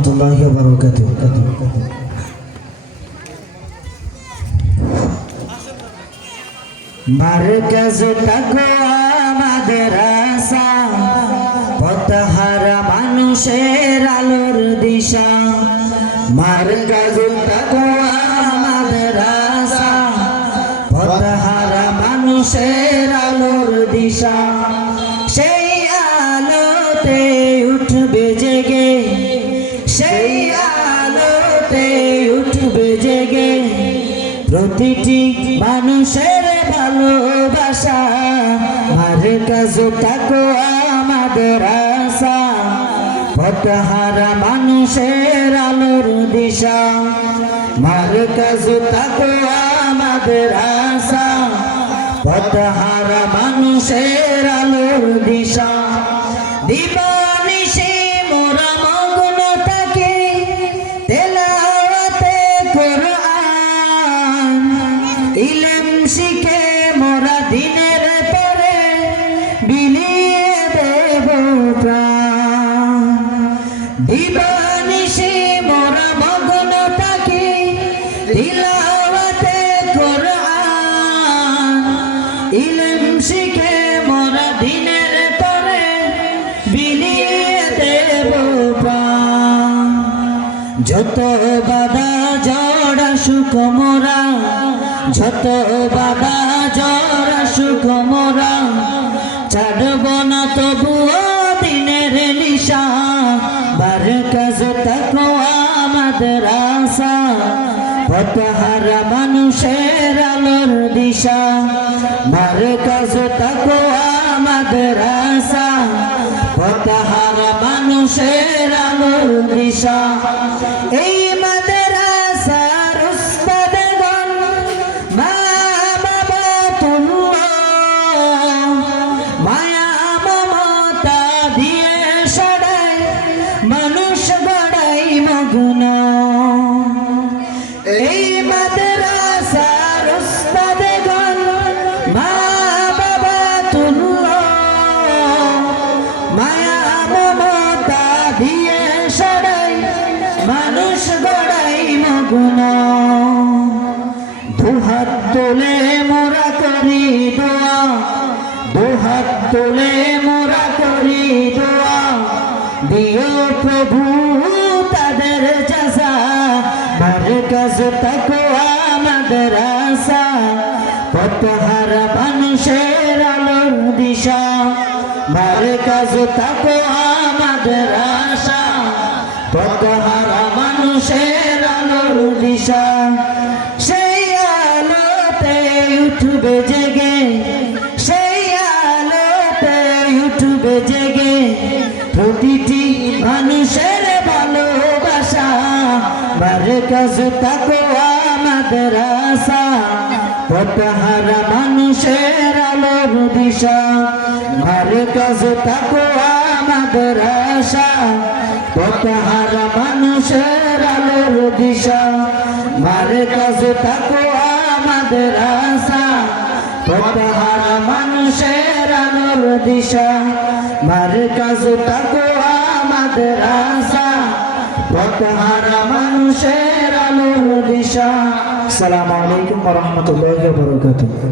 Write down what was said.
রহমতুল্লাহি ওয়া বারাকাতুহু। মারকাজ তাকওয়া মাদ্রাসা, পথহারা মানুষের আলোর দিশা। মারকাজ তাকওয়া মাদ্রাসা, পথহারা মানুষের আলোর দিশা। সেই আলোতে উঠবে জেগে, সেই আলোতে উঠবে জেগে প্রতিটি মানুষের ভালোবাসা। মারকাজ তাকওয়া মাদ্রাসা, পথহারা মানুষের আলোর দিশা। মারকাজ তাকওয়া মাদ্রাসা, পথহারা মানুষের আলোর দিশা। দিবানিশি মোরা মগ্ন থাকি তেলাওয়াতে কোরআন, ইলম শিখে মোরা দিনের পরে বিলিয়ে দেব প্রাণ। দিবানিশি মোরা মগ্ন থাকি তিলাওয়াতে কোরআন, ইলম শিখে মোরা দিনের পরে বিলিয়ে দেব প্রাণ। যত বাধা জড়া সুখ মোরা, যত বাধা জড়া সুখ মোরা, ছাড়ব না তবুও দিনের নিশা। মারকাজ তাকওয়া মাদ্রাসা, পথহারা মানুষের আলোর দিশা। মারকাজ তাকওয়া মাদ্রাসা, পথহারা মানুষের আলোর দিশা। এই মাদ্রাসার উস্তাদগণ মা বাবা তুল্লাহ, মায়া মমতা দিয়ে সদাই মানুষ গড়াই মগ্ন। এই মাদ্রাসার উস্তাদগণ মা বাবা তুল্লাহ, মায়া মমতা দিয়ে সদাই মানুষ গড়াই মগ্ন। দুহাত তুলে মোরা করি দোয়া, দুহাত তুলে মোরা করি দোয়া, দিও প্রভু তাদের জাযা। মারকাজ তাকওয়া মাদ্রাসা, পথহারা মানুষের আলোর দিশা। মারকাজ তাকওয়া মাদ্রাসা, পথহারা মানুষের আলোর দিশা। সেই আলোতে উঠবে জেগে, সেই আলোতে উঠবে জেগে প্রতিটি মানুষের ভালোবাসা। মারকাজ তাকওয়া মাদ্রাসা, পথহারা মানুষের আলোর দিশা। মারকাজ তাকওয়া মাদ্রাসা, পথহারা মানুষের আলোর দিশা। মারকাজ তাকওয়া মাদ্রাসা, পথহারা মানুষের আলোর দিশা। মারকাজ তাকওয়া মাদ্রাসা, পথহারা মানুষের আলোর দিশা। আসসালামু আলাইকুম ওয়া রাহমাতুল্লাহি ওয়া বারাকাতুহু।